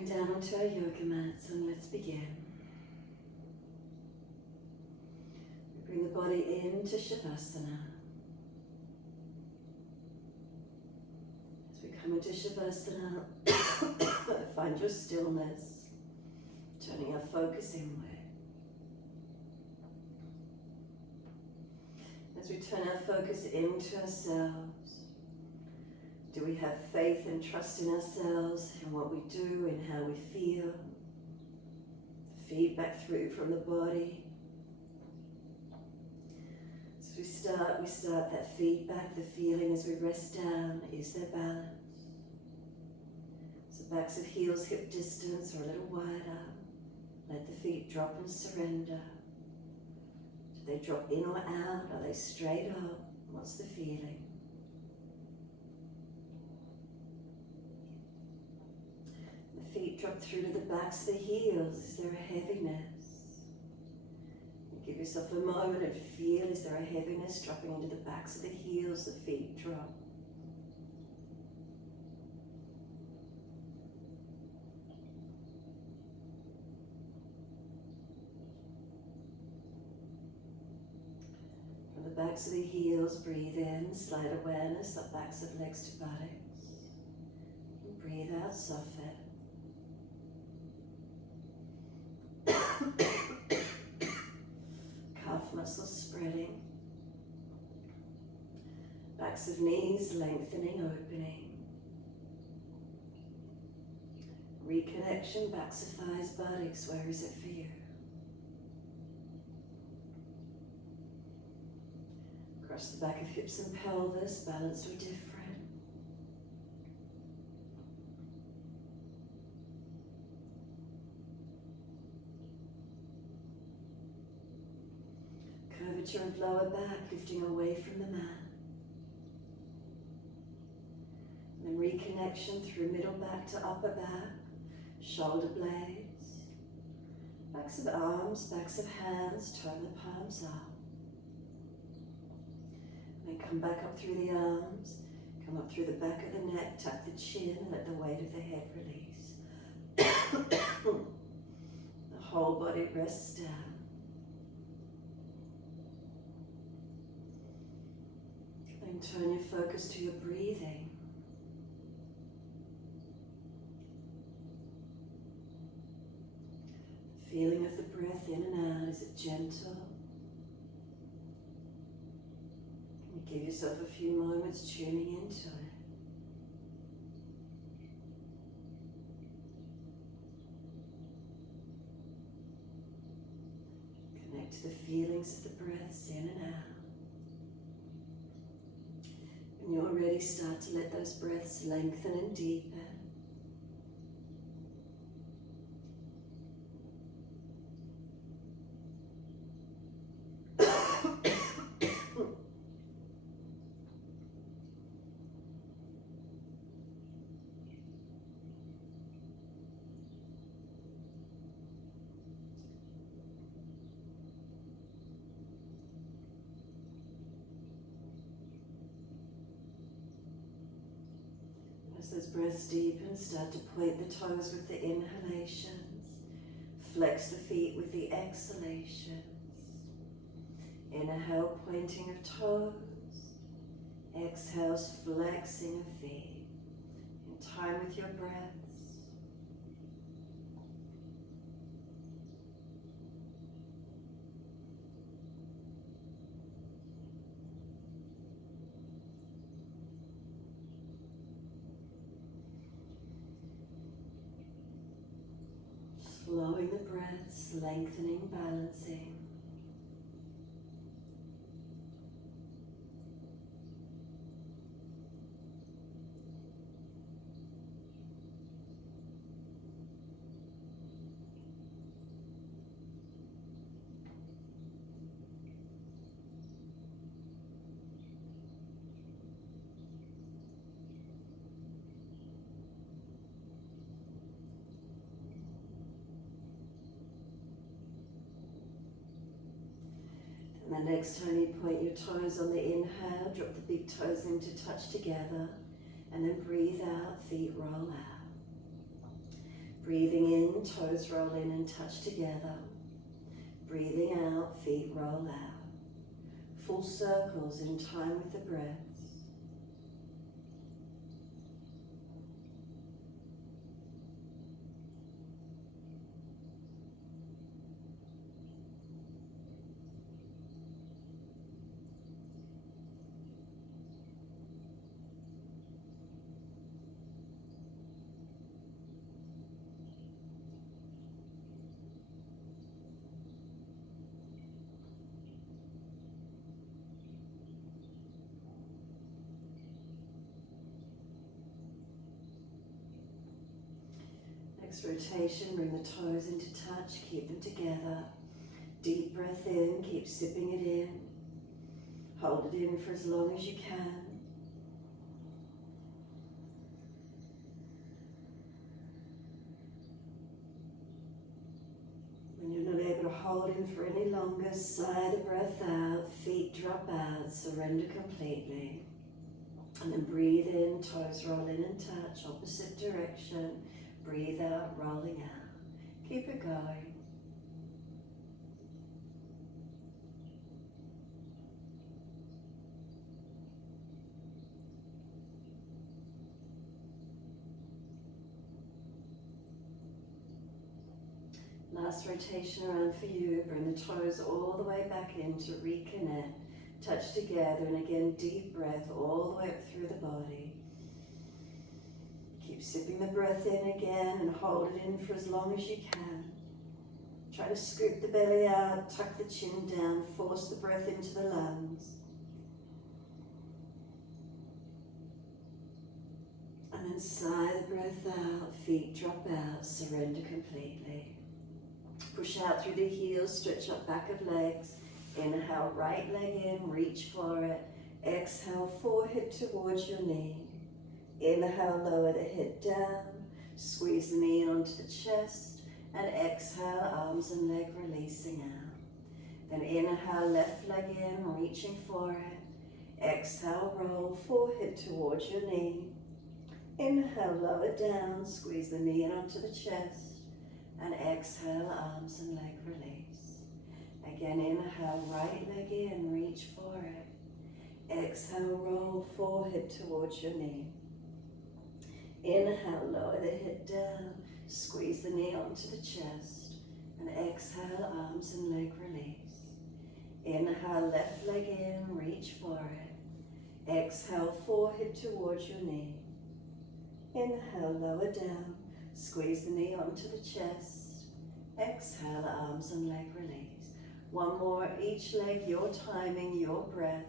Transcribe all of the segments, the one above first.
Coming down onto our yoga mats, and let's begin. We bring the body into Shavasana. As we come into Shavasana, find your stillness, turning our focus inward. As we turn our focus into ourselves, do we have faith and trust in ourselves, in what we do, in how we feel? Feedback through from the body. As we start that feedback, the feeling as we rest down. Is there balance? So backs of heels hip distance or a little wider. Let the feet drop and surrender. Do they drop in or out? Are they straight up? What's the feeling? Feet drop through to the backs of the heels. Is there a heaviness? Give yourself a moment and feel, is there a heaviness dropping into the backs of the heels? The feet drop. From the backs of the heels, breathe in, slight awareness, up backs of legs to buttocks. And breathe out, soften. Calf muscles spreading. Backs of knees lengthening, opening. Reconnection, backs of thighs, buttocks. Where is it for you? Across the back of hips and pelvis, balanced or different. Curvature of lower back, lifting away from the mat. And then reconnection through middle back to upper back, shoulder blades, backs of arms, backs of hands, turn the palms up. And then come back up through the arms, come up through the back of the neck, tuck the chin, let the weight of the head release. The whole body rests down. And turn your focus to your breathing. The feeling of the breath in and out, is it gentle? Can you give yourself a few moments tuning into it? Connect to the feelings of the breaths in and out. When you're ready, start to let those breaths lengthen and deepen. As those breaths deepen, start to point the toes with the inhalations. Flex the feet with the exhalations. Inhale, pointing of toes. Exhales, flexing of feet. In time with your breaths. Slowing the breaths, lengthening, balancing. And the next time you point your toes on the inhale, drop the big toes in to touch together, and then breathe out, feet roll out. Breathing in, toes roll in and touch together. Breathing out, feet roll out. Full circles in time with the breath. Next rotation, bring the toes into touch, keep them together. Deep breath in, keep sipping it in. Hold it in for as long as you can. When you're not able to hold in for any longer, sigh the breath out, feet drop out, surrender completely. And then breathe in, toes roll in and touch, opposite direction. Breathe out, rolling out. Keep it going. Last rotation around for you. Bring the toes all the way back in to reconnect. Touch together, and again, deep breath all the way up through the body. Keep sipping the breath in again and hold it in for as long as you can. Try to scoop the belly out, tuck the chin down, force the breath into the lungs. And then sigh the breath out, feet drop out, surrender completely. Push out through the heels, stretch up back of legs. Inhale, right leg in, reach for it. Exhale, forehead towards your knee. Inhale, lower the head down. Squeeze the knee onto the chest. And exhale, arms and leg releasing out. Then inhale, left leg in, reaching for it. Exhale, roll, forehead towards your knee. Inhale, lower down, squeeze the knee in onto the chest. And exhale, arms and leg release. Again, inhale, right leg in, reach for it. Exhale, roll, forehead towards your knee. Inhale, lower the head down, squeeze the knee onto the chest. And exhale, arms and leg release. Inhale, left leg in, reach for it. Exhale, forehead towards your knee. Inhale, lower down, squeeze the knee onto the chest. Exhale, arms and leg release. One more, each leg, your timing, your breaths.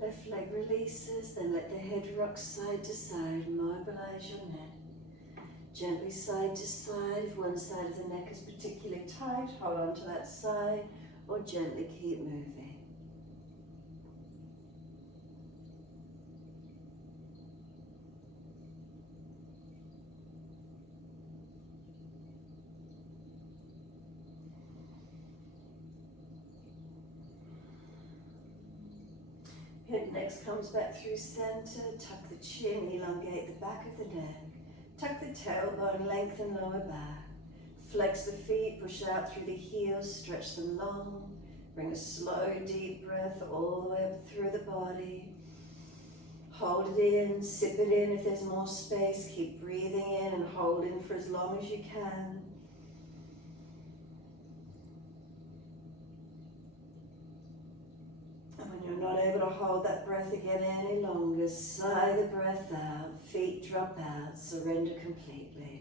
Left leg releases, then let the head rock side to side, mobilize your neck. Gently side to side, if one side of the neck is particularly tight, hold on to that side, or gently keep moving. Head next comes back through center, tuck the chin, elongate the back of the neck. Tuck the tailbone, lengthen lower back. Flex the feet, push out through the heels, stretch them long. Bring a slow, deep breath all the way up through the body. Hold it in, sip it in if there's more space. Keep breathing in and hold in for as long as you can. And when you're not able to hold that breath again any longer, sigh the breath out, feet drop out, surrender completely.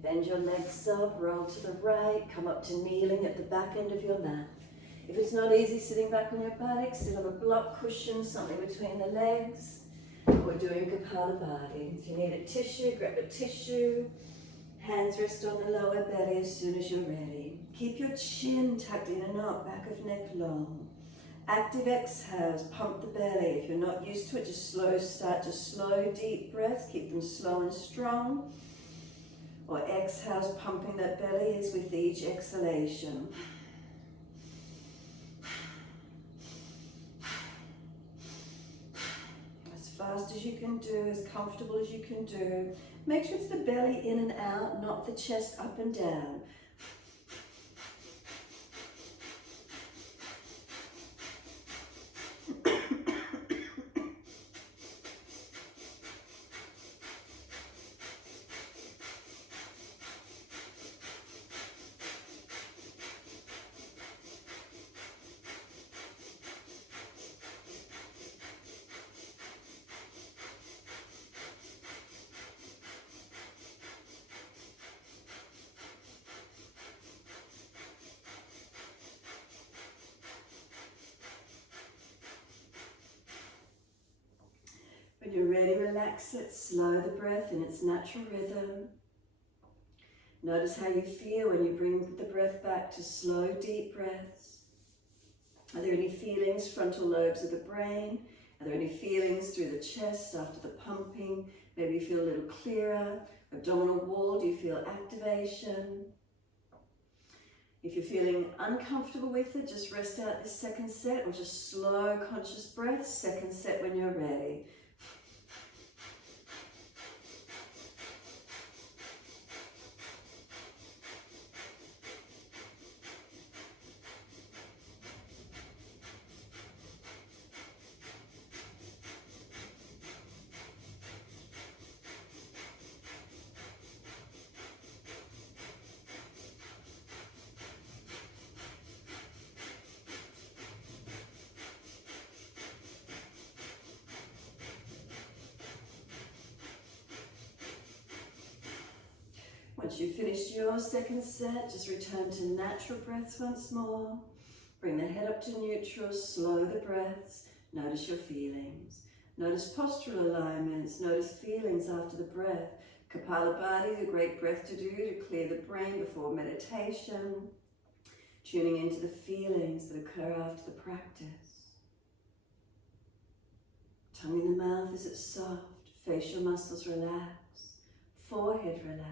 Bend your legs up, roll to the right, come up to kneeling at the back end of your mat. If it's not easy sitting back on your back, sit on a block cushion, something between the legs. We're doing Kapalabhati. If you need a tissue, grab a tissue. Hands rest on the lower belly as soon as you're ready. Keep your chin tucked in and up, back of neck long. Active exhales, pump the belly. If you're not used to it, just start slow, deep breaths. Keep them slow and strong. Or exhales, pumping that belly as with each exhalation. As fast as you can do, as comfortable as you can do. Make sure it's the belly in and out, not the chest up and down. When you're ready, relax it, slow the breath in its natural rhythm. Notice how you feel when you bring the breath back to slow, deep breaths. Are there any feelings, frontal lobes of the brain? Are there any feelings through the chest after the pumping? Maybe you feel a little clearer. Abdominal wall, do you feel activation? If you're feeling uncomfortable with it, just rest out this second set or just slow, conscious breaths. Second set when you're ready. Once you've finished your second set, just return to natural breaths once more. Bring the head up to neutral, slow the breaths, notice your feelings. Notice postural alignments, notice feelings after the breath. Kapalabhati is a great breath to do to clear the brain before meditation. Tuning into the feelings that occur after the practice. Tongue in the mouth, is it soft? Facial muscles relax. Forehead relax.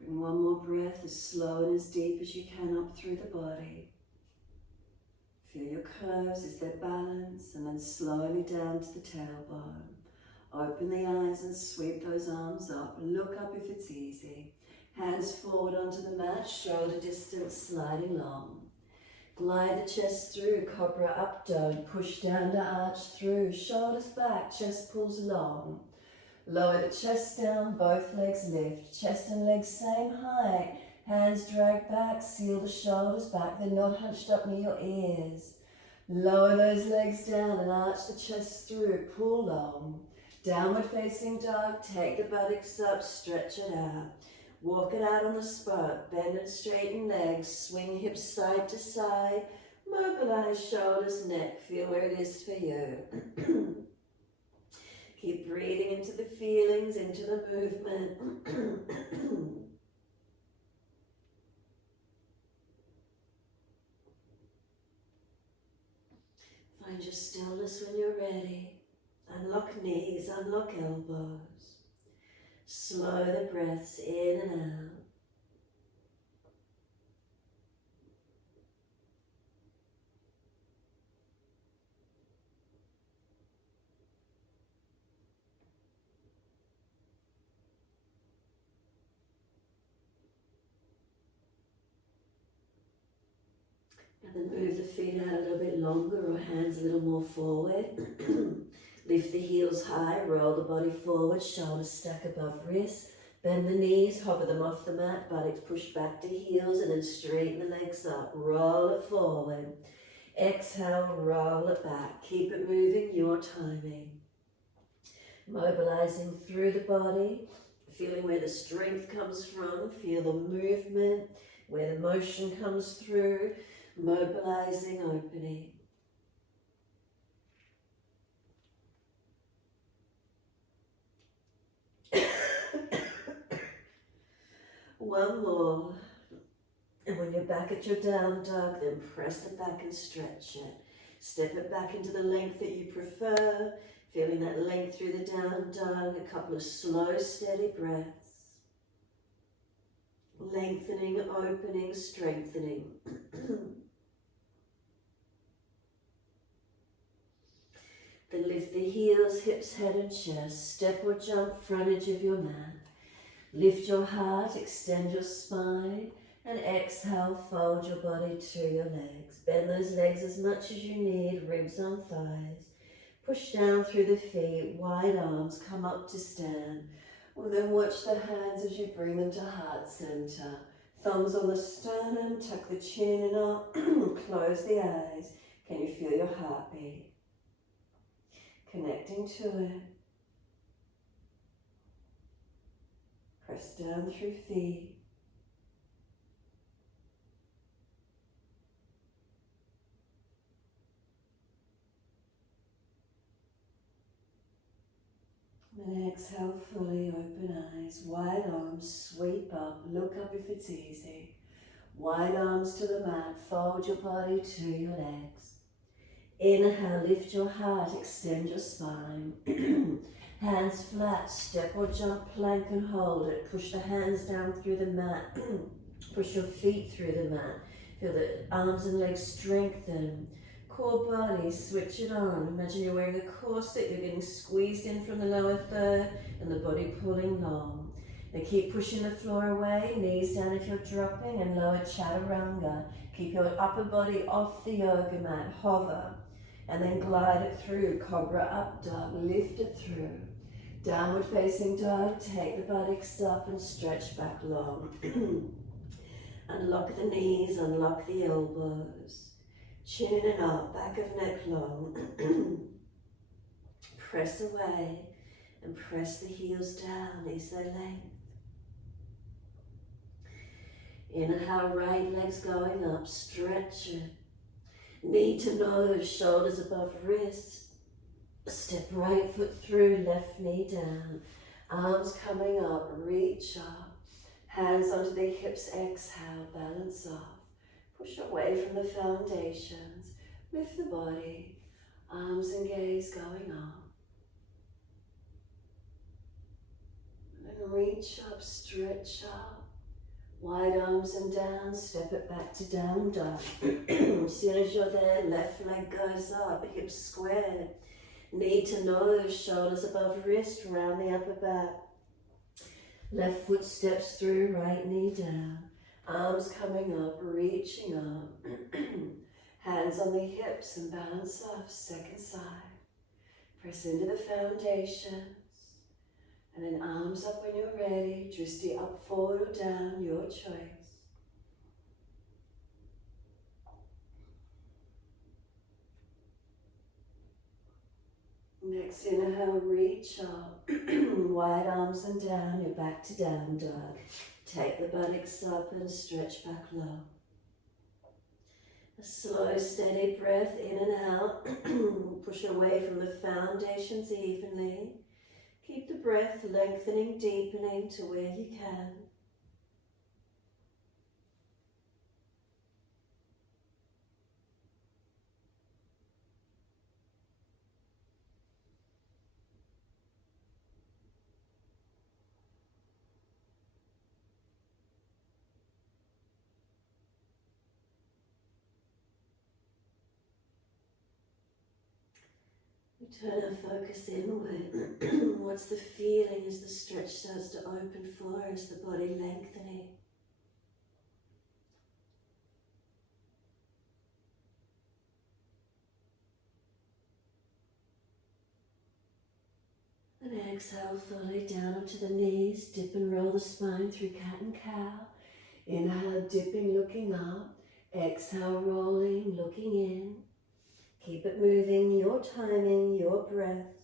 Bring one more breath as slow and as deep as you can up through the body. Feel your curves, is there balance? And then slowly down to the tailbone. Open the eyes and sweep those arms up. Look up if it's easy. Hands forward onto the mat, shoulder distance sliding long. Glide the chest through, cobra up dog. Push down to arch through, shoulders back, chest pulls long. Lower the chest down, both legs lift. Chest and legs same height. Hands drag back, seal the shoulders back. They're not hunched up near your ears. Lower those legs down and arch the chest through, pull long. Downward facing dog, take the buttocks up, stretch it out. Walk it out on the spot, bend and straighten legs, swing hips side to side. Mobilize shoulders, neck, feel where it is for you. Keep breathing into the feelings, into the movement. Find your stillness when you're ready. Unlock knees, unlock elbows. Slow the breaths in and out. And then move the feet out a little bit longer or hands a little more forward. Lift the heels high, roll the body forward, shoulders stack above wrists. Bend the knees, hover them off the mat, buttocks push back to heels and then straighten the legs up. Roll it forward. Exhale, roll it back. Keep it moving, your timing. Mobilizing through the body, feeling where the strength comes from, feel the movement, where the motion comes through. mobilizing, opening. One more. And when you're back at your down dog, then press it back and stretch it. Step it back into the length that you prefer, feeling that length through the down dog. A couple of slow, steady breaths. Lengthening, opening, strengthening. Then lift the heels, hips, head and chest. Step or jump front edge of your mat. Lift your heart, extend your spine, and exhale, fold your body to your legs. Bend those legs as much as you need, ribs on thighs. Push down through the feet, wide arms, come up to stand. Well, then watch the hands as you bring them to heart center. Thumbs on the sternum, tuck the chin in up, close the eyes. Can you feel your heartbeat? Connecting to it. Press down through feet. And exhale fully, open eyes, wide arms, sweep up, look up if it's easy. Wide arms to the mat, fold your body to your legs. Inhale, lift your heart, extend your spine. Hands flat, step or jump, plank and hold it. Push the hands down through the mat. Push your feet through the mat. Feel the arms and legs strengthen. Core body, switch it on. Imagine you're wearing a corset, you're getting squeezed in from the lower third and the body pulling long. Now keep pushing the floor away, knees down if you're dropping, and lower chaturanga. Keep your upper body off the yoga mat, hover. And then glide it through, cobra up dog, lift it through. Downward facing dog, take the buttocks up and stretch back long. Unlock the knees, unlock the elbows. Chin in and up, back of neck long. Press away and press the heels down, is their length. Inhale, right leg's going up, stretch it. Knee to nose, shoulders above wrist. Step right foot through, left knee down. Arms coming up, reach up. Hands onto the hips, exhale, balance off. Push away from the foundations. Lift the body, arms and gaze going up. And then reach up, stretch up. Wide arms and down, step it back to down dog. As soon as you're there, left leg goes up, hips square. Knee to nose, shoulders above wrist, round the upper back. Left foot steps through, right knee down. Arms coming up, reaching up. Hands on the hips and balance off, second side. Press into the foundations. And then arms up when you're ready. Drishti up, forward or down, your choice. Next inhale, reach up. Wide arms and down, you're back to down dog. Take the buttocks up and stretch back low. A slow, steady breath in and out. Push away from the foundations evenly. Keep the breath lengthening, deepening to where you can. We turn our focus inward. What's the feeling as the stretch starts to open for us, the body lengthening? And exhale fully down onto the knees. Dip and roll the spine through cat and cow. Inhale, dipping, looking up. Exhale, rolling, looking in. Keep it moving, your timing, your breaths.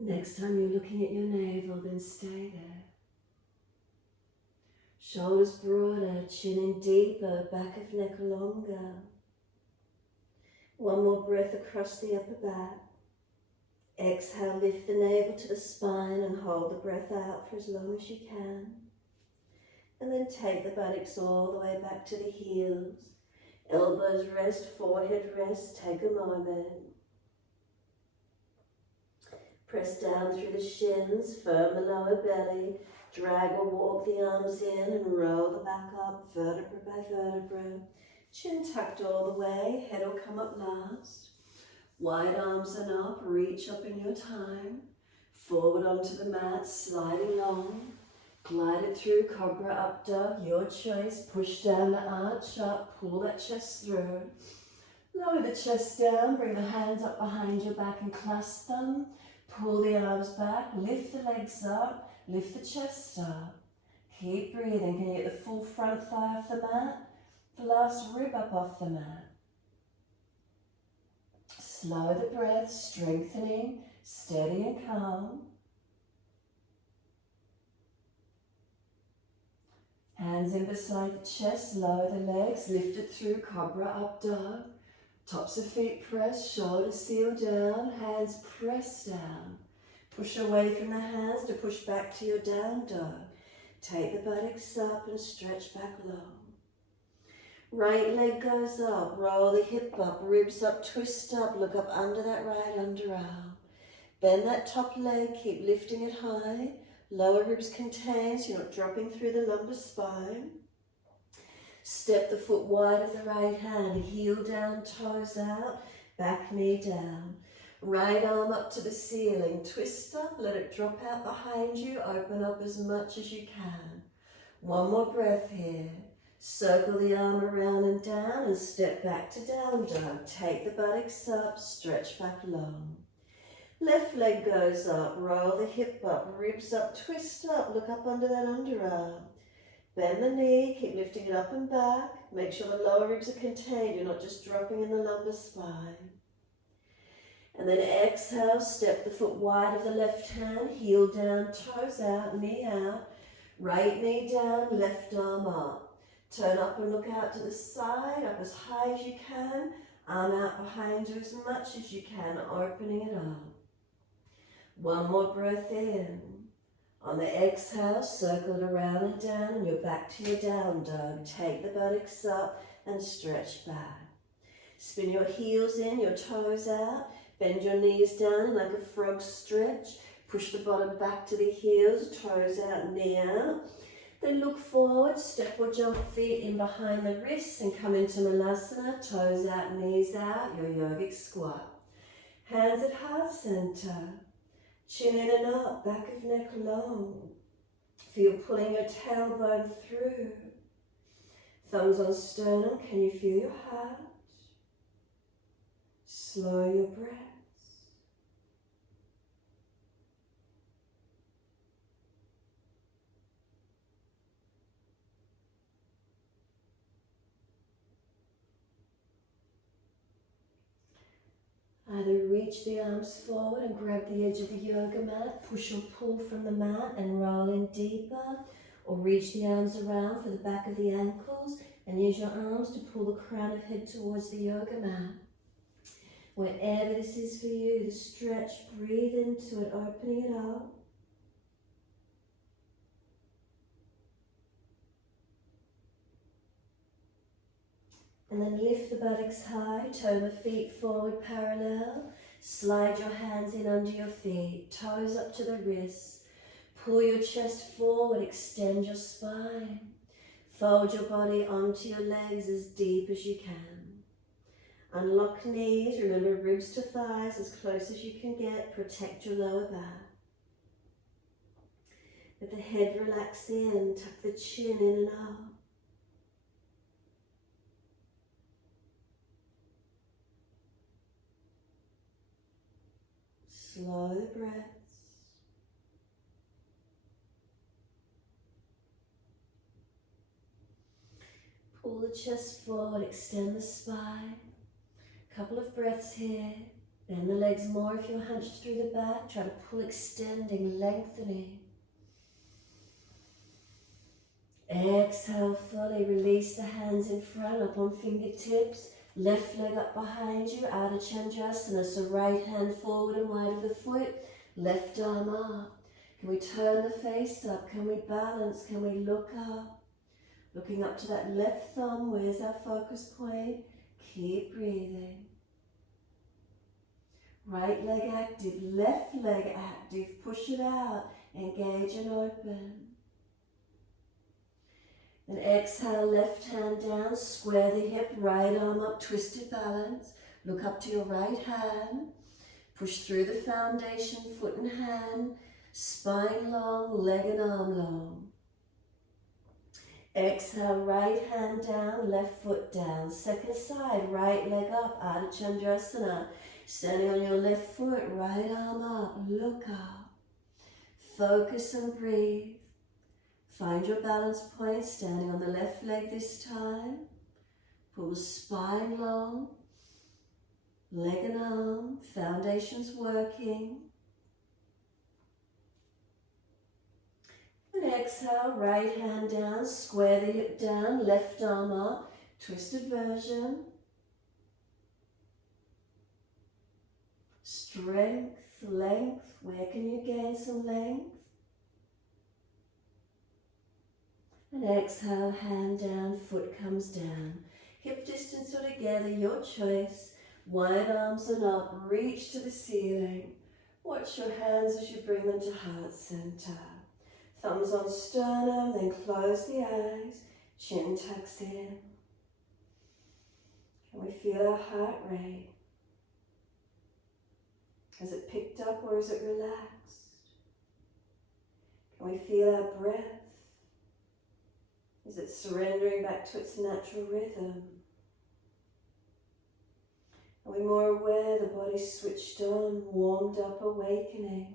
Next time you're looking at your navel, then stay there. Shoulders broader, chin in deeper, back of neck longer. One more breath across the upper back. Exhale, lift the navel to the spine and hold the breath out for as long as you can. And then take the buttocks all the way back to the heels. Elbows rest, forehead rest, take a moment. Press down through the shins, firm the lower belly, drag or walk the arms in and roll the back up, vertebra by vertebra. Chin tucked all the way, head will come up last. Wide arms and up, reach up in your time. Forward onto the mat, sliding long. Glide it through, cobra up dog, your choice. Push down the arch up, pull that chest through. Lower the chest down, bring the hands up behind your back and clasp them. Pull the arms back, lift the legs up, lift the chest up. Keep breathing. Can you get the full front thigh off the mat? The last rib up off the mat. Slow the breath, strengthening, steady and calm. Hands in beside the chest, lower the legs, lift it through, cobra up dog. Tops of feet press, shoulders seal down, hands press down. Push away from the hands to push back to your down dog. Take the buttocks up and stretch back long. Right leg goes up, roll the hip up, ribs up, twist up, look up under that right underarm. Bend that top leg, keep lifting it high. Lower ribs contained, so you're not dropping through the lumbar spine. Step the foot wide of the right hand, heel down, toes out, back knee down. Right arm up to the ceiling, twist up, let it drop out behind you, open up as much as you can. One more breath here. Circle the arm around and down and step back to down dog. Take the buttocks up, stretch back long. Left leg goes up, roll the hip up, ribs up, twist up, look up under that underarm. Bend the knee, keep lifting it up and back. Make sure the lower ribs are contained, you're not just dropping in the lumbar spine. And then exhale, step the foot wide of the left hand, heel down, toes out, knee out. Right knee down, left arm up. Turn up and look out to the side, up as high as you can. Arm out behind you as much as you can, opening it up. One more breath in. On the exhale, circle it around and down and you're back to your down dog. Take the buttocks up and stretch back. Spin your heels in, your toes out. Bend your knees down like a frog stretch. Push the bottom back to the heels, toes out, knee out. Then look forward, step or jump feet in behind the wrists and come into Malasana, toes out, knees out, your yogic squat. Hands at heart center. Chin in and up, back of neck long. Feel pulling your tailbone through. Thumbs on sternum, can you feel your heart? Slow your breaths. Either reach the arms forward and grab the edge of the yoga mat, push or pull from the mat and roll in deeper, or reach the arms around for the back of the ankles and use your arms to pull the crown of head towards the yoga mat. Wherever this is for you, the stretch, breathe into it, opening it up. And then lift the buttocks high, turn the feet forward parallel, slide your hands in under your feet, toes up to the wrists, pull your chest forward, extend your spine, fold your body onto your legs as deep as you can. Unlock knees, remember ribs to thighs as close as you can get, protect your lower back. Let the head relax in, tuck the chin in and up. Slow the breaths. Pull the chest forward, extend the spine. Couple of breaths here. Bend the legs more if you're hunched through the back. Try to pull, extending, lengthening. Exhale fully, release the hands in front, up on fingertips. Left leg up behind you, Ardha Chandrasana. So right hand forward and wide of the foot, left arm up. Can we turn the face up? Can we balance? Can we look up? Looking up to that left thumb, where's our focus point? Keep breathing. Right leg active, left leg active. Push it out, engage and open. Then exhale, left hand down, square the hip, right arm up, twisted balance. Look up to your right hand. Push through the foundation, foot and hand. Spine long, leg and arm long. Exhale, right hand down, left foot down. Second side, right leg up, Ardha Chandrasana. Standing on your left foot, right arm up, look up. Focus and breathe. Find your balance point, standing on the left leg this time. Pull the spine long, leg and arm, foundation's working. And exhale, right hand down, square the hip down, left arm up, twisted version. Strength, length, where can you gain some length? And exhale, hand down, foot comes down. Hip distance or together, your choice. Wide arms and up, reach to the ceiling. Watch your hands as you bring them to heart center. Thumbs on sternum, then close the eyes. Chin tucks in. Can we feel our heart rate? Has it picked up or is it relaxed? Can we feel our breath? Is it surrendering back to its natural rhythm? Are we more aware, the body's switched on, warmed up, awakening?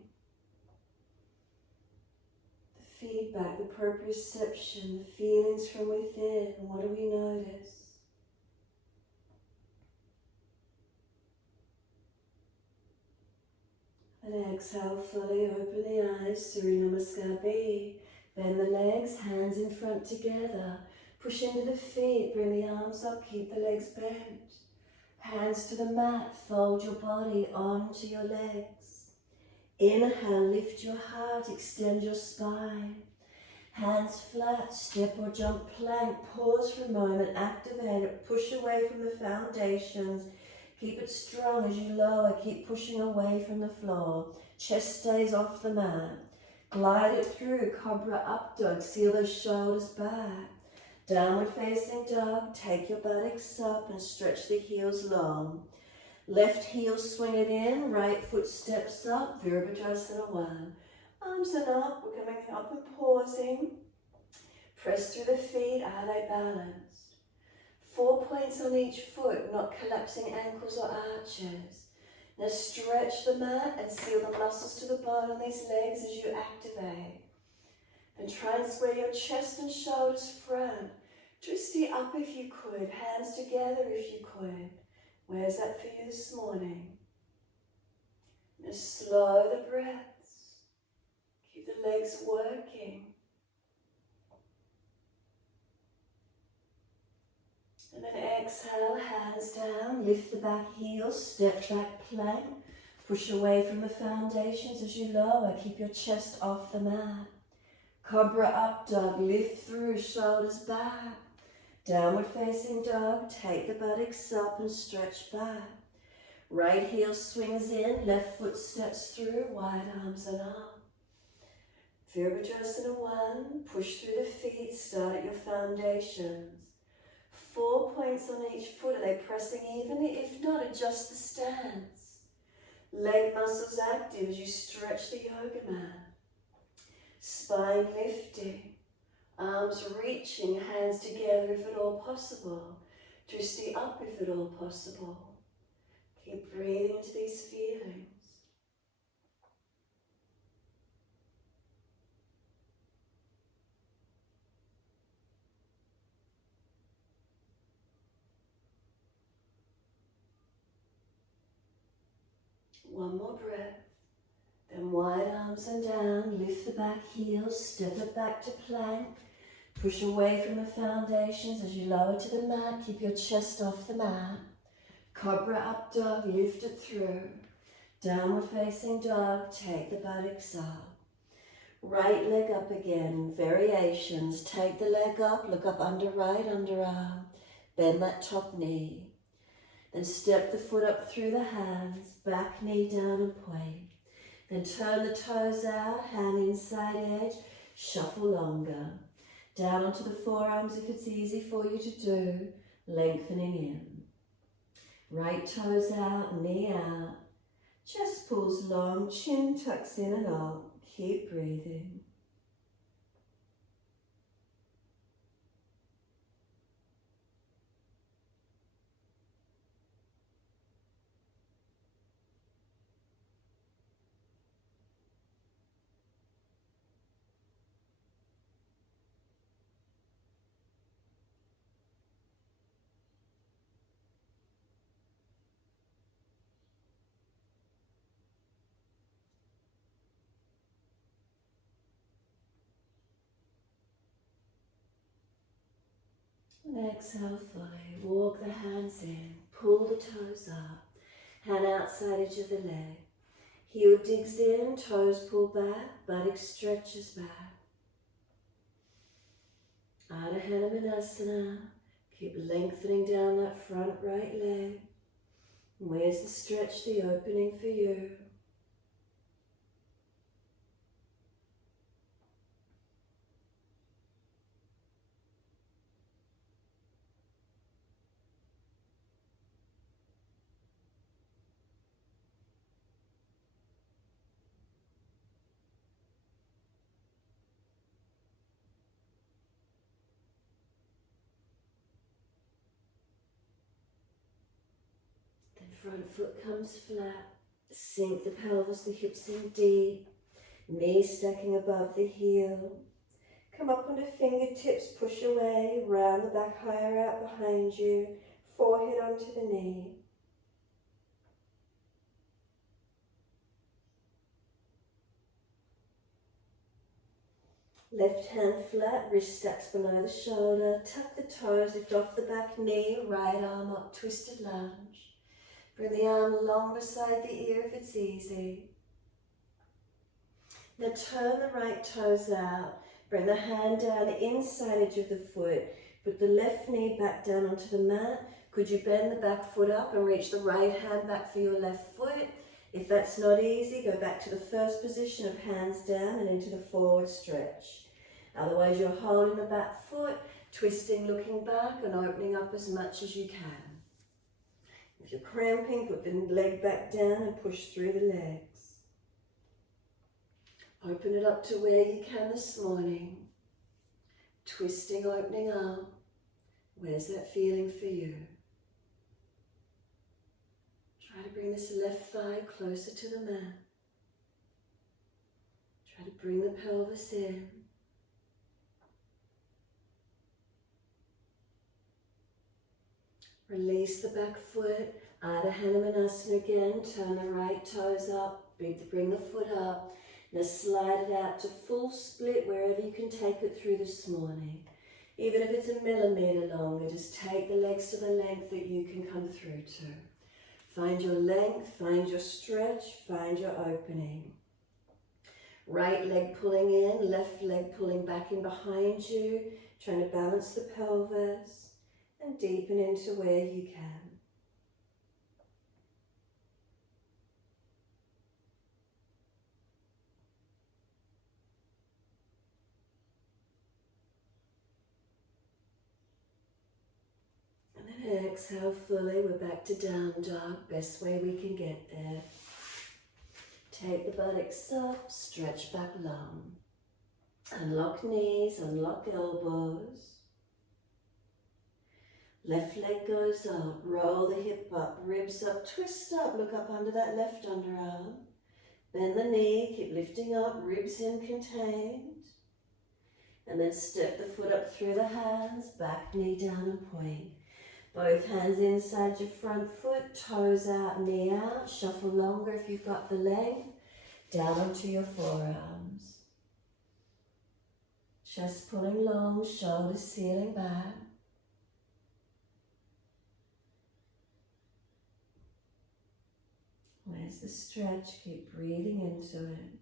The feedback, the proprioception, the feelings from within, what do we notice? And exhale fully, open the eyes, Surya Namaskar B. Bend the legs, hands in front together. Push into the feet, bring the arms up, keep the legs bent. Hands to the mat, fold your body onto your legs. Inhale, lift your heart, extend your spine. Hands flat, step or jump plank, pause for a moment, activate it, push away from the foundations. Keep it strong as you lower, keep pushing away from the floor. Chest stays off the mat. Glide it through, Cobra Up Dog, seal those shoulders back. Downward facing dog, take your buttocks up and stretch the heels long. Left heel swing it in, right foot steps up, Virabhadrasana 1. Arms and up, we're coming up and pausing. Press through the feet, are they balanced? 4 points on each foot, not collapsing ankles or arches. Now stretch the mat and seal the muscles to the bone on these legs as you activate. And try and square your chest and shoulders front. Twisty up if you could, hands together if you could. Where's that for you this morning? Now slow the breaths. Keep the legs working. And then exhale, hands down, lift the back heels, step back plank. Push away from the foundations as you lower, keep your chest off the mat. Cobra Up Dog, lift through, shoulders back. Downward facing dog, take the buttocks up and stretch back. Right heel swings in, left foot steps through, wide arms and up. Virabhadrasana 1, push through the feet, start at your foundations. 4 points on each foot, are they pressing evenly? If not, adjust the stance. Leg muscles active as you stretch the yoga mat. Spine lifting. Arms reaching, hands together if at all possible. Twisty up if at all possible. Keep breathing into these feelings. One more breath. Then wide arms and down, lift the back heels, step it back to plank. Push away from the foundations as you lower to the mat. Keep your chest off the mat. Cobra up dog, lift it through. Downward facing dog, take the buttocks up. Right leg up again, variations. Take the leg up, look up under right underarm. Bend that top knee. Then step the foot up through the hands, back knee down and point. Then turn the toes out, hand inside edge, shuffle longer. Down onto the forearms if it's easy for you to do, lengthening in. Right toes out, knee out. Chest pulls long, chin tucks in and up. Keep breathing. And exhale fully. Walk the hands in. Pull the toes up. Hand outside edge of the leg. Heel digs in, toes pull back, buttock stretches back. Ardha Hanumanasana. Keep lengthening down that front right leg. Where's the stretch, the opening for you? Front foot comes flat, sink the pelvis, the hips in deep, knees stacking above the heel. Come up onto fingertips, push away, round the back higher out behind you, forehead onto the knee. Left hand flat, wrist stacks below the shoulder, tuck the toes, lift off the back knee, right arm up, twisted lunge. Bring the arm along beside the ear if it's easy. Now turn the right toes out. Bring the hand down inside edge of the foot. Put the left knee back down onto the mat. Could you bend the back foot up and reach the right hand back for your left foot? If that's not easy, go back to the first position of hands down and into the forward stretch. Otherwise, you're holding the back foot, twisting, looking back and opening up as much as you can. If you're cramping, put the leg back down and push through the legs. Open it up to where you can this morning. Twisting, opening up. Where's that feeling for you? Try to bring this left thigh closer to the mat. Try to bring the pelvis in. Release the back foot, Ardha Hanumanasana again, turn the right toes up, bring the foot up. Now slide it out to full split wherever you can take it through this morning. Even if it's a millimetre longer, just take the legs to the length that you can come through to. Find your length, find your stretch, find your opening. Right leg pulling in, left leg pulling back in behind you, trying to balance the pelvis. And deepen into where you can. And then exhale fully, we're back to down dog, best way we can get there. Take the buttocks up, stretch back long. Unlock knees, unlock elbows. Left leg goes up, roll the hip up, ribs up, twist up, look up under that left underarm. Bend the knee, keep lifting up, ribs in contained. And then step the foot up through the hands, back knee down and point. Both hands inside your front foot, toes out, knee out. Shuffle longer if you've got the length. Down onto your forearms. Chest pulling long, shoulders sealing back. Where's the stretch? Keep breathing into it.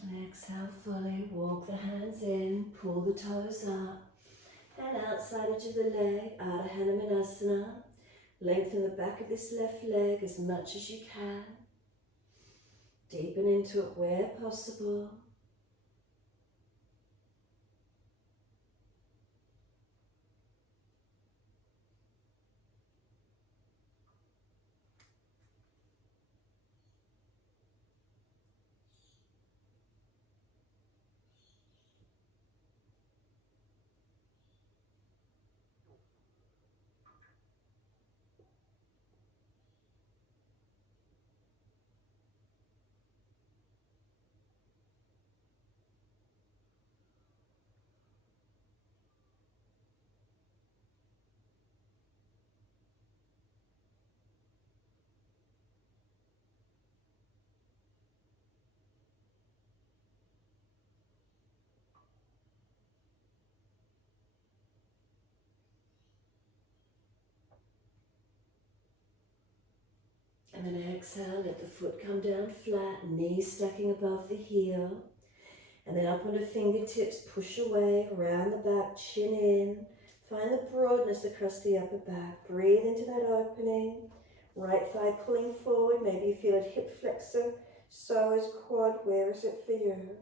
And exhale fully, walk the hands in, pull the toes up, and outside edge of the leg, Ardha Hanumanasana. Lengthen the back of this left leg as much as you can. Deepen into it where possible. And then exhale, let the foot come down flat, knees stacking above the heel. And then up onto fingertips, push away, round the back, chin in. Find the broadness across the upper back. Breathe into that opening. Right thigh pulling forward. Maybe you feel it hip flexor. So is quad. Where is it for you?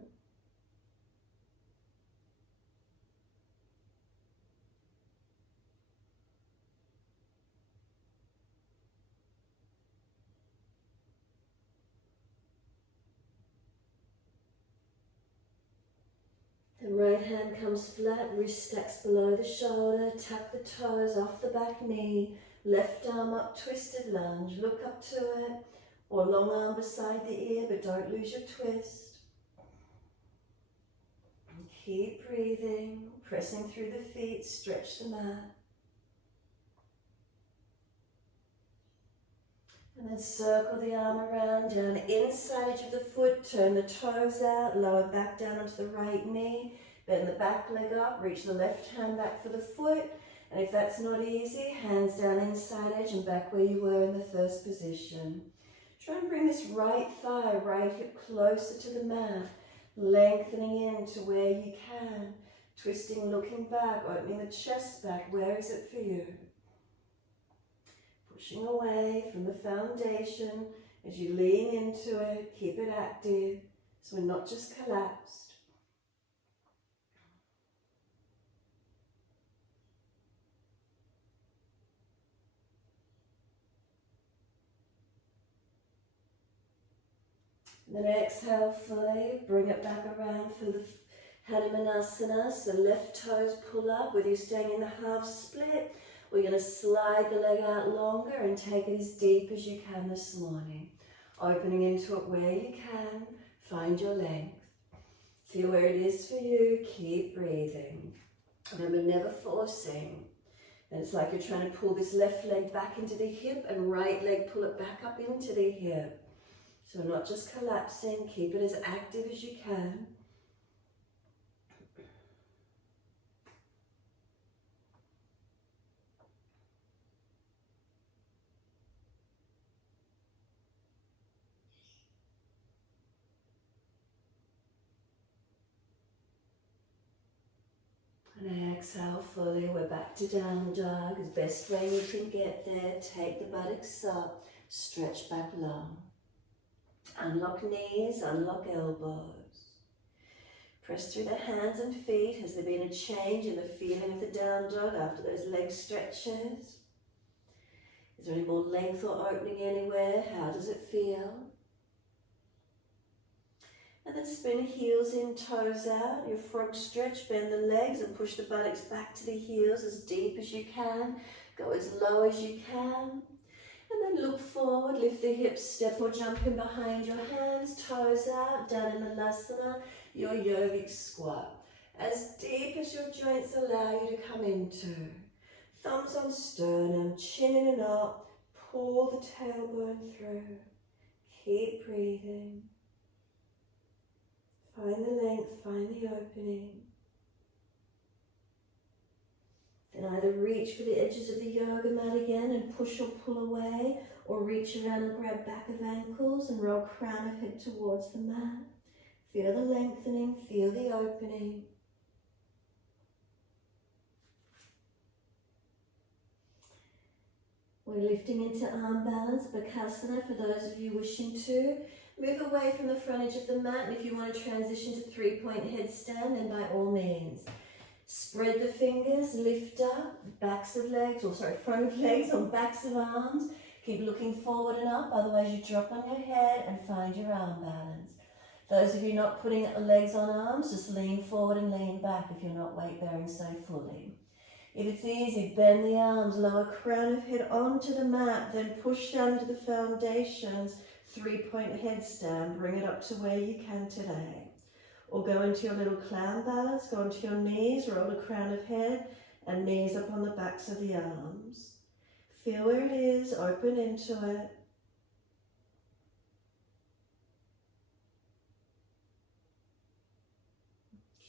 The right hand comes flat, wrist stacks below the shoulder, tuck the toes off the back knee, left arm up, twisted lunge, look up to it, or long arm beside the ear, but don't lose your twist. And keep breathing, pressing through the feet, stretch the mat. And then circle the arm around, down inside edge of the foot, turn the toes out, lower back down onto the right knee, bend the back leg up, reach the left hand back for the foot, and if that's not easy, hands down inside edge and back where you were in the first position. Try and bring this right thigh, right hip closer to the mat, lengthening into where you can, twisting, looking back, opening the chest back. Where is it for you? Pushing away from the foundation as you lean into it, keep it active so we're not just collapsed. And then exhale fully, bring it back around for the Hanumanasana. So left toes pull up, whether you're staying in the half split, or you're going to slide the leg out longer and take it as deep as you can this morning. Opening into it where you can, find your length. Feel where it is for you, keep breathing. Remember, never forcing. And it's like you're trying to pull this left leg back into the hip and right leg pull it back up into the hip. So we're not just collapsing, keep it as active as you can. And exhale fully, we're back to down dog. As best way you can get there, take the buttocks up, stretch back long. Unlock knees, unlock elbows. Press through the hands and feet. Has there been a change in the feeling of the down dog after those leg stretches? Is there any more length or opening anywhere? How does it feel? And then spin heels in, toes out. Your frog stretch, bend the legs and push the buttocks back to the heels as deep as you can. Go as low as you can. And then look forward, lift the hips, step or jump in behind your hands, toes out, down in Malasana, your yogic squat. As deep as your joints allow you to come into. Thumbs on sternum, chin in and up, pull the tailbone through. Keep breathing. Find the length, find the opening. Then either reach for the edges of the yoga mat again and push or pull away, or reach around and grab back of ankles and roll crown of head towards the mat. Feel the lengthening, feel the opening. We're lifting into arm balance, Bakasana, for those of you wishing to. Move away from the front edge of the mat, and if you want to transition to three-point headstand, then by all means. Spread the fingers, lift up, front of legs on backs of arms. Keep looking forward and up, otherwise you drop on your head and find your arm balance. Those of you not putting legs on arms, just lean forward and lean back if you're not weight bearing so fully. If it's easy, bend the arms, lower crown of head onto the mat, then push down to the foundations, three-point headstand, bring it up to where you can today. Or go into your little clown balance, go onto your knees, roll the crown of head and knees up on the backs of the arms. Feel where it is, open into it.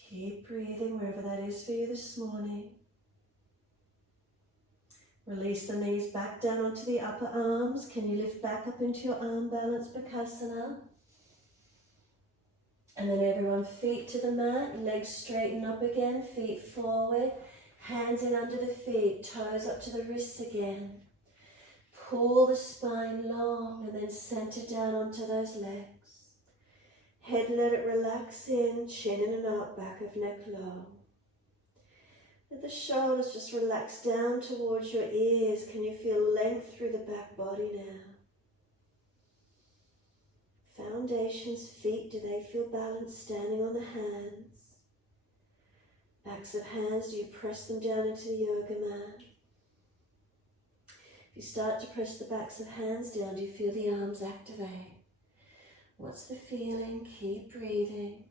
Keep breathing wherever that is for you this morning. Release the knees back down onto the upper arms. Can you lift back up into your arm balance, Bakasana? And then everyone, feet to the mat, legs straighten up again, feet forward, hands in under the feet, toes up to the wrists again. Pull the spine long and then center down onto those legs. Head, let it relax in, chin in and up, back of neck long. Let the shoulders just relax down towards your ears. Can you feel length through the back body now? Foundations, feet, do they feel balanced standing on the hands? Backs of hands, do you press them down into the yoga mat? If you start to press the backs of hands down, do you feel the arms activate? What's the feeling? Keep breathing.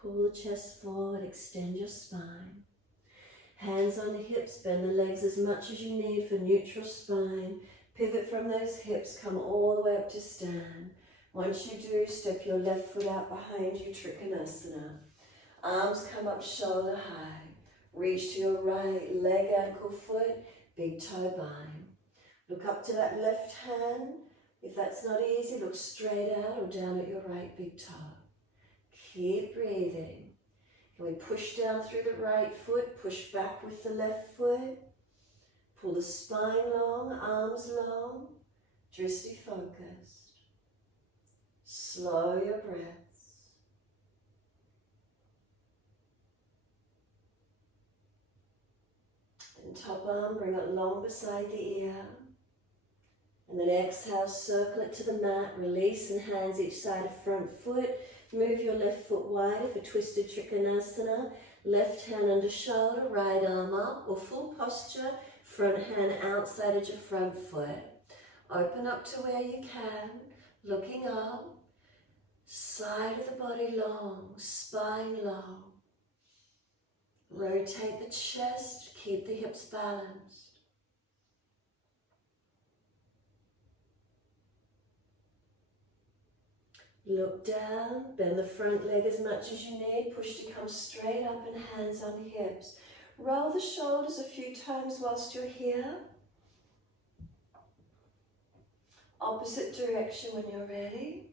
Pull the chest forward, extend your spine. Hands on the hips, bend the legs as much as you need for neutral spine. Pivot from those hips, come all the way up to stand. Once you do, step your left foot out behind you, Trikonasana. Arms come up shoulder high. Reach to your right leg, ankle, foot, big toe bind. Look up to that left hand. If that's not easy, look straight out or down at your right big toe. Keep breathing. Can we push down through the right foot, push back with the left foot. Pull the spine long, arms long, drishti focused. Slow your breaths. Then top arm, bring it long beside the ear. And then exhale, circle it to the mat, release and hands each side of front foot. Move your left foot wider for twisted Trikonasana. Left hand under shoulder, right arm up, or full posture, front hand outside of your front foot. Open up to where you can, looking up. Side of the body long, spine long. Rotate the chest, keep the hips balanced. Look down, bend the front leg as much as you need, push to come straight up and hands on hips. Roll the shoulders a few times whilst you're here. Opposite direction when you're ready.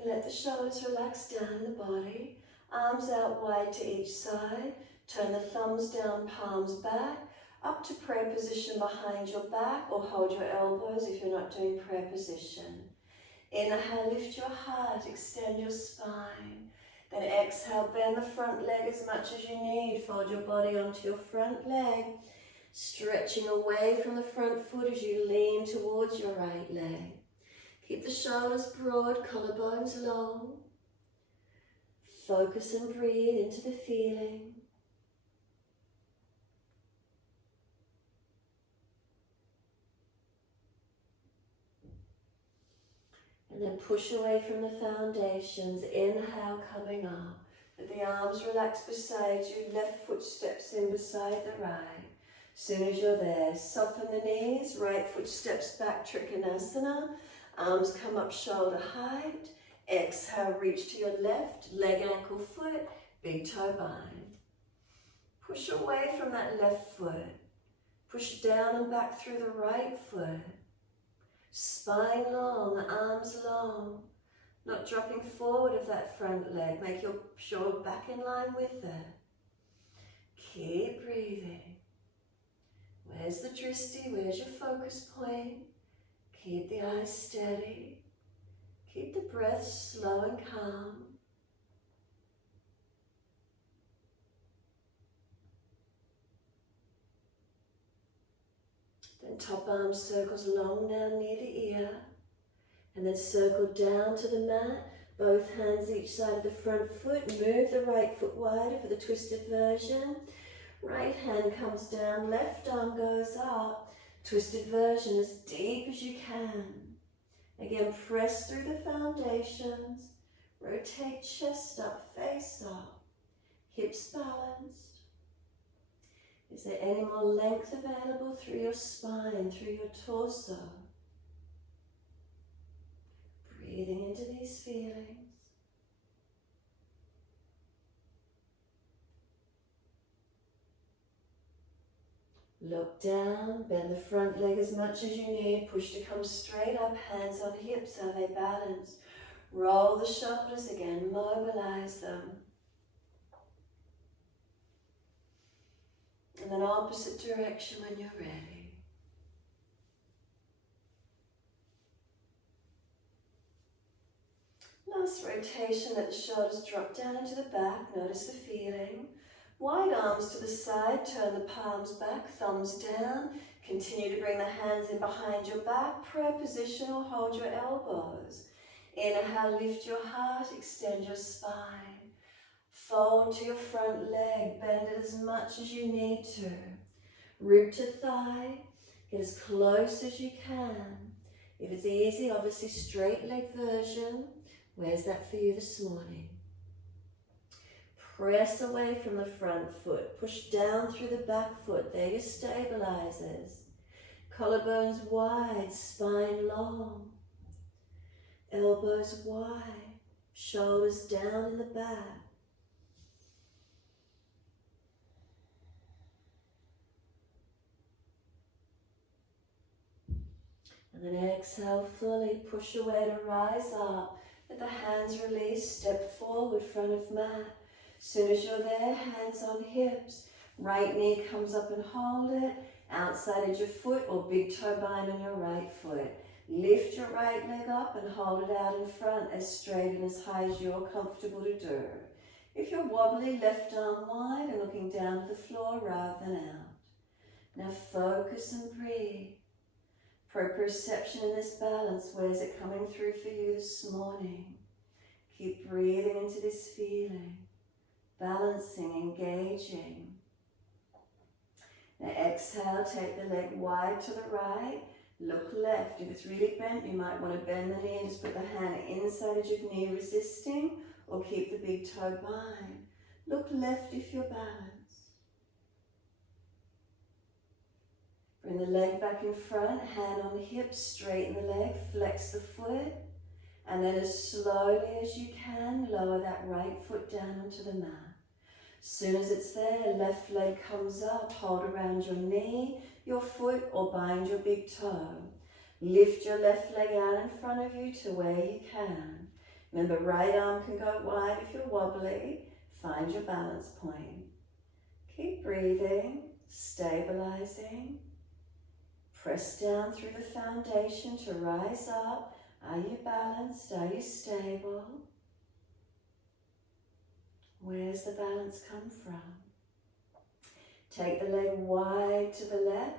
And let the shoulders relax down in the body. Arms out wide to each side. Turn the thumbs down, palms back. Up to prayer position behind your back, or hold your elbows if you're not doing prayer position. Inhale, lift your heart, extend your spine. Then exhale, bend the front leg as much as you need. Fold your body onto your front leg. Stretching away from the front foot as you lean towards your right leg. Keep the shoulders broad, collarbones long. Focus and breathe into the feeling. And then push away from the foundations. Inhale, coming up. Let the arms relax beside you. Left foot steps in beside the right. Soon as you're there, soften the knees. Right foot steps back, Trikonasana. Arms come up shoulder height. Exhale, reach to your left. Leg, ankle, foot. Big toe bind. Push away from that left foot. Push down and back through the right foot. Spine long, arms long. Not dropping forward of that front leg. Make your shoulder back in line with it. Keep breathing. Where's the drishti? Where's your focus point? Keep the eyes steady. Keep the breath slow and calm. Then top arm circles long down near the ear. And then circle down to the mat. Both hands each side of the front foot. Move the right foot wider for the twisted version. Right hand comes down, left arm goes up. Twisted version as deep as you can. Again, press through the foundations. Rotate chest up, face up. Hips balanced. Is there any more length available through your spine, through your torso? Breathing into these feelings. Look down, bend the front leg as much as you need. Push to come straight up, hands on hips, are they balanced? Roll the shoulders again, mobilize them. And then opposite direction when you're ready. Last rotation, let the shoulders drop down into the back, notice the feeling. Wide arms to the side, turn the palms back, thumbs down. Continue to bring the hands in behind your back, prayer position or hold your elbows. Inhale, lift your heart, extend your spine. Fold to your front leg, bend it as much as you need to. Rib to thigh, get as close as you can. If it's easy, obviously straight leg version. Where's that for you this morning? Press away from the front foot. Push down through the back foot. They're your stabilizers. Collarbones wide, spine long. Elbows wide. Shoulders down in the back. And then exhale fully. Push away to rise up. Let the hands release. Step forward, front of mat. Soon as you're there, hands on hips. Right knee comes up and hold it. Outside edge of foot or big toe bind on your right foot. Lift your right leg up and hold it out in front as straight and as high as you're comfortable to do. If you're wobbly, left arm wide and looking down to the floor rather than out. Now focus and breathe. Proprioception in this balance. Where's it coming through for you this morning? Keep breathing into this feeling. Balancing, engaging. Now exhale, take the leg wide to the right. Look left. If it's really bent, you might want to bend the knee and just put the hand inside edge of knee resisting, or keep the big toe bind. Look left if you're balanced. Bring the leg back in front, hand on the hip, straighten the leg, flex the foot, and then as slowly as you can, lower that right foot down onto the mat. Soon as it's there, left leg comes up, hold around your knee, your foot, or bind your big toe. Lift your left leg out in front of you to where you can. Remember, right arm can go wide if you're wobbly. Find your balance point. Keep breathing, stabilizing. Press down through the foundation to rise up. Are you balanced? Are you stable? Where's the balance come from? Take the leg wide to the left.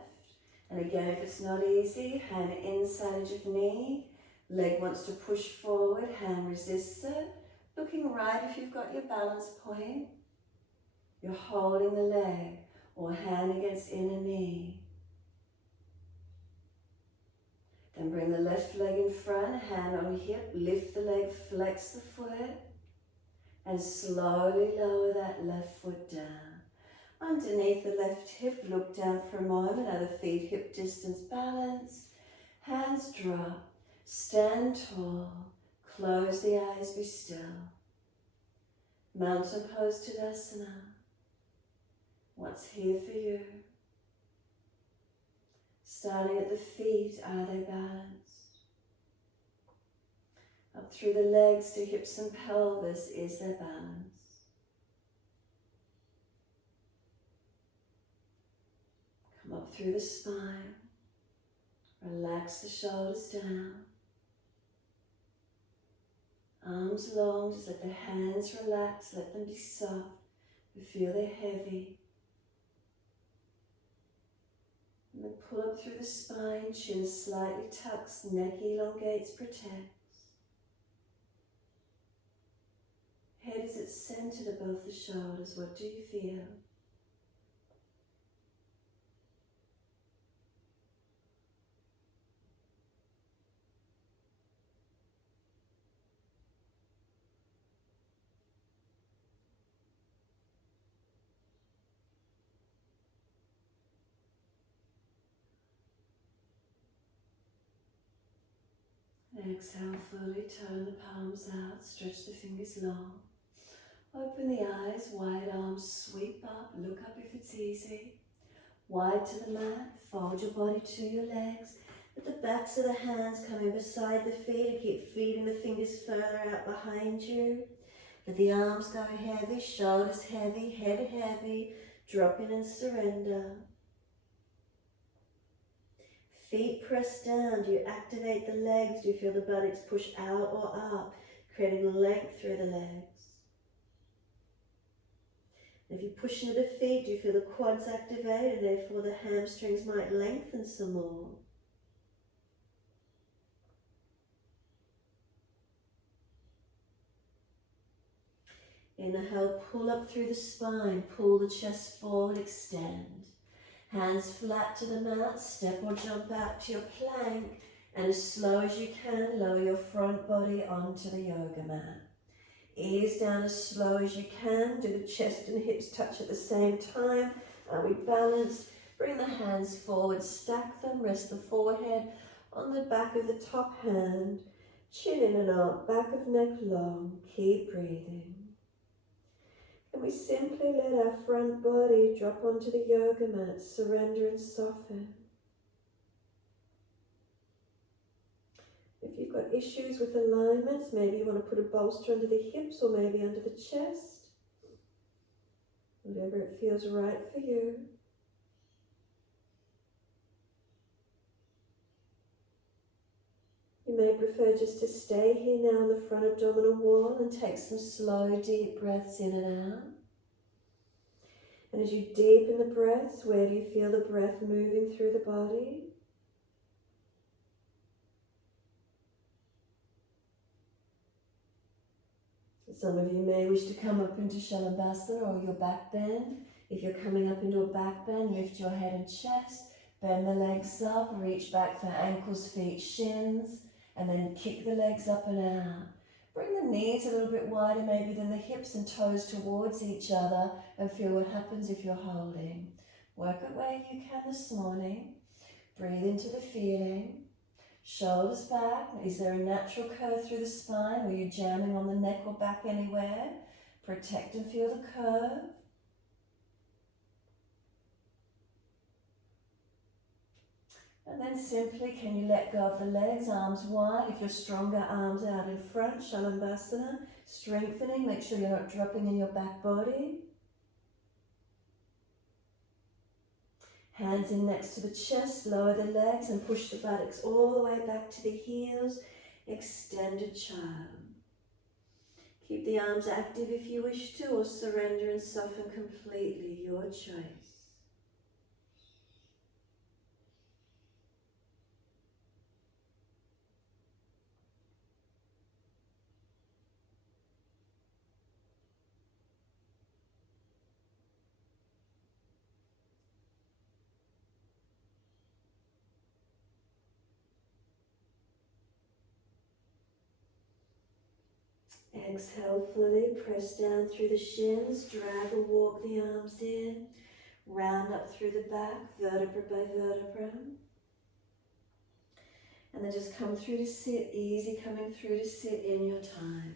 And again, if it's not easy, hand inside edge of knee. Leg wants to push forward, hand resists it. Looking right if you've got your balance point. You're holding the leg or hand against inner knee. Then bring the left leg in front, hand on hip, lift the leg, flex the foot, and slowly lower that left foot down. Underneath the left hip, look down for a moment, other feet hip distance balance. Hands drop, stand tall, close the eyes, be still. Mountain pose Tadasana. What's here for you? Starting at the feet, are they balanced? Up through the legs to hips and pelvis, is there balance? Come up through the spine. Relax the shoulders down. Arms long, just let the hands relax, let them be soft. You feel they're heavy. And then pull up through the spine, chin slightly tucks, neck elongates, protects. Head is at centered above the shoulders. What do you feel? Exhale fully, turn the palms out, stretch the fingers long. Open the eyes, wide arms, sweep up, look up if it's easy. Wide to the mat, fold your body to your legs. Let the backs of the hands come in beside the feet and keep feeding the fingers further out behind you. Let the arms go heavy, shoulders heavy, head heavy. Drop in and surrender. Feet press down. Do you activate the legs? Do you feel the buttocks push out or up, creating length through the legs? If you push into the feet, do you feel the quads activate and therefore the hamstrings might lengthen some more? Inhale, pull up through the spine, pull the chest forward, extend. Hands flat to the mat, step or jump out to your plank, and as slow as you can, lower your front body onto the yoga mat. Ease down as slow as you can, do the chest and hips touch at the same time. Are we balanced? Bring the hands forward, stack them, rest the forehead on the back of the top hand, chin in and up, back of neck long, keep breathing. And we simply let our front body drop onto the yoga mat, surrender and soften. If you've got issues with alignments, maybe you want to put a bolster under the hips or maybe under the chest. Whatever it feels right for you. You may prefer just to stay here now on the front abdominal wall and take some slow, deep breaths in and out. And as you deepen the breaths, where do you feel the breath moving through the body? Some of you may wish to come up into Shalabhasana or your back bend. If you're coming up into a back bend, lift your head and chest, bend the legs up, reach back for ankles, feet, shins, and then kick the legs up and out. Bring the knees a little bit wider maybe than the hips and toes towards each other and feel what happens if you're holding. Work it where you can this morning. Breathe into the feeling. Shoulders back. Is there a natural curve through the spine? Are you jamming on the neck or back anywhere? Protect and feel the curve. And then simply, can you let go of the legs, arms wide? If you're stronger, arms out in front, Shalabhasana, strengthening. Make sure you're not dropping in your back body. Hands in next to the chest, lower the legs and push the buttocks all the way back to the heels. Extended child. Keep the arms active if you wish to, or surrender and soften completely, your choice. Exhale fully, press down through the shins, drag or walk the arms in, round up through the back, vertebra by vertebra. And then just come through to sit, easy coming through to sit in your time.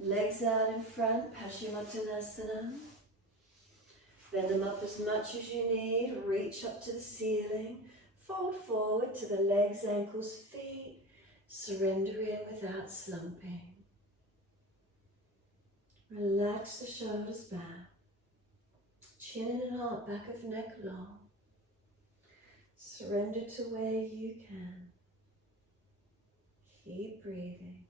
Legs out in front, Paschimottanasana. Bend them up as much as you need, reach up to the ceiling, fold forward to the legs, ankles, feet, surrender in without slumping. Relax the shoulders back, chin in and out, back of neck long. Surrender to where you can. Keep breathing.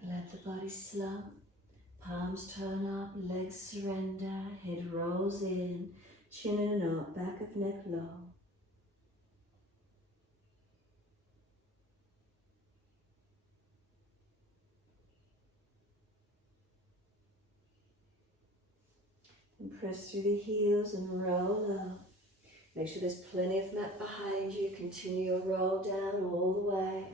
Then let the body slump, palms turn up, legs surrender, head rolls in, chin in and out, back of neck long. And press through the heels and roll up. Make sure there's plenty of mat behind you. Continue your roll down all the way.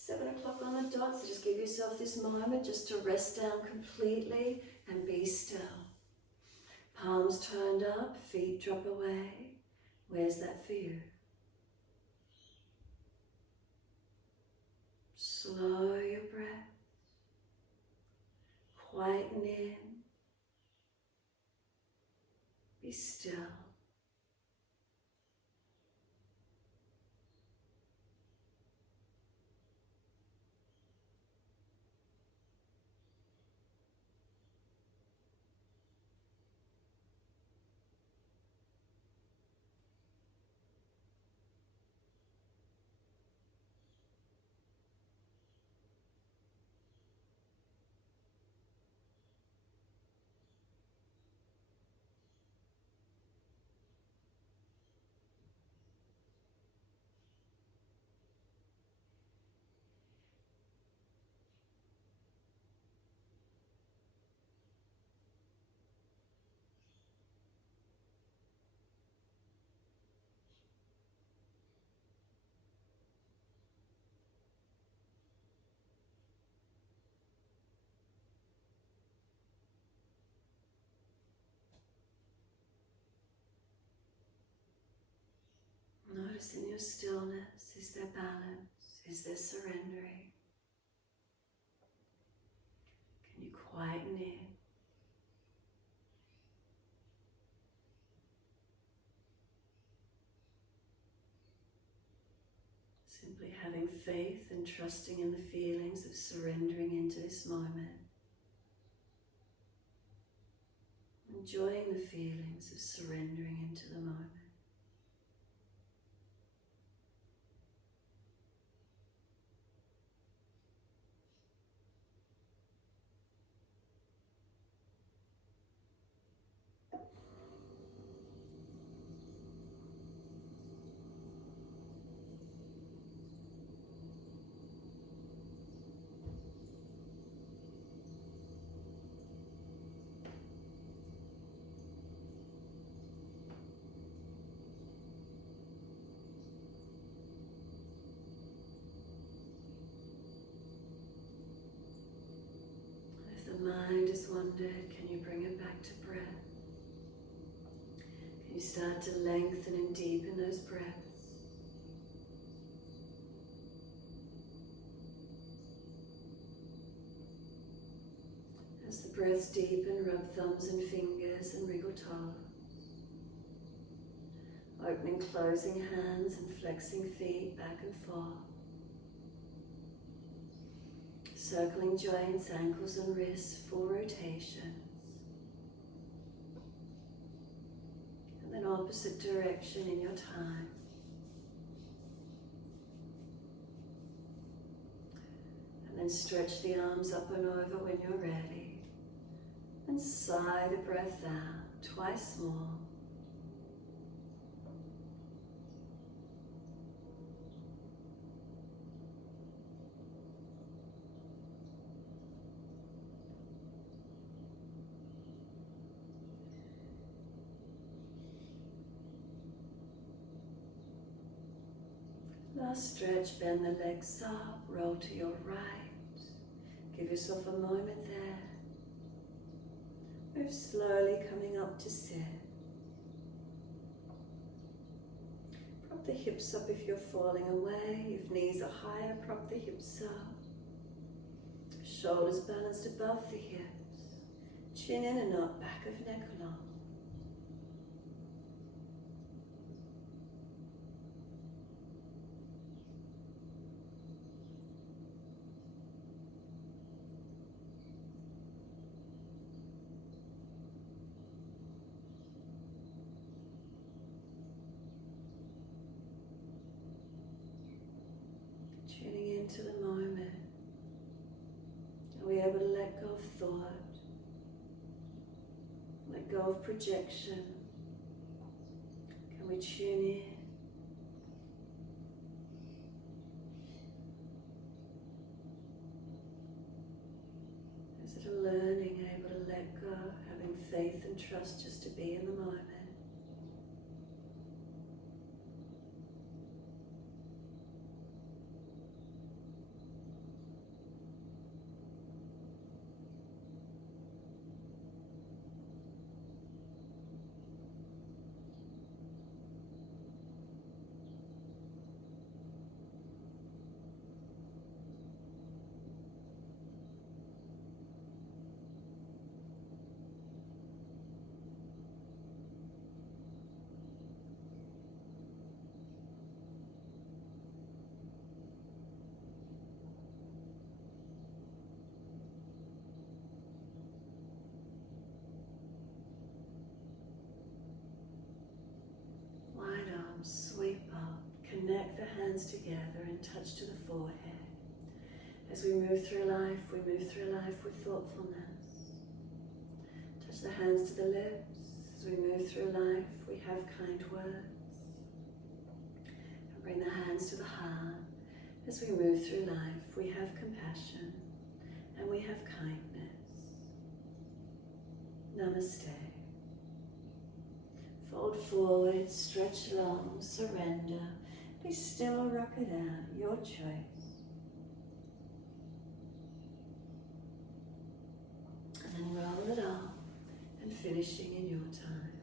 7 o'clock on the dot, so just give yourself this moment just to rest down completely and be still. Palms turned up, feet drop away. Where's that for you? Slow your breath. Quieten in. Be still. Noticing your stillness. Is there balance? Is there surrendering? Can you quieten in? Simply having faith and trusting in the feelings of surrendering into this moment. Enjoying the feelings of surrendering into the moment. just wondered, can you bring it back to breath? Can you start to lengthen and deepen those breaths? As the breaths deepen, rub thumbs and fingers and wriggle toes. Opening, closing hands and flexing feet back and forth. Circling joints, ankles and wrists, full rotations. And then opposite direction in your time. And then stretch the arms up and over when you're ready. And sigh the breath out twice more. Last stretch, bend the legs up, roll to your right. Give yourself a moment there. Move slowly, coming up to sit. Prop the hips up if you're falling away. If knees are higher, prop the hips up. Shoulders balanced above the hips. Chin in and up, back of neck along. Tuning into the moment. Are we able to let go of thought? Let go of projection? Can we tune in? Is it a learning, able to let go, having faith and trust just to be in the moment? Sweep up, connect the hands together and touch to the forehead. As we move through life with thoughtfulness. Touch the hands to the lips. As we move through life, we have kind words. And bring the hands to the heart. As we move through life, we have compassion and we have kindness. Namaste. Fold forward, stretch long, surrender. Be still or rock it out, your choice. And then roll it off and finishing in your time.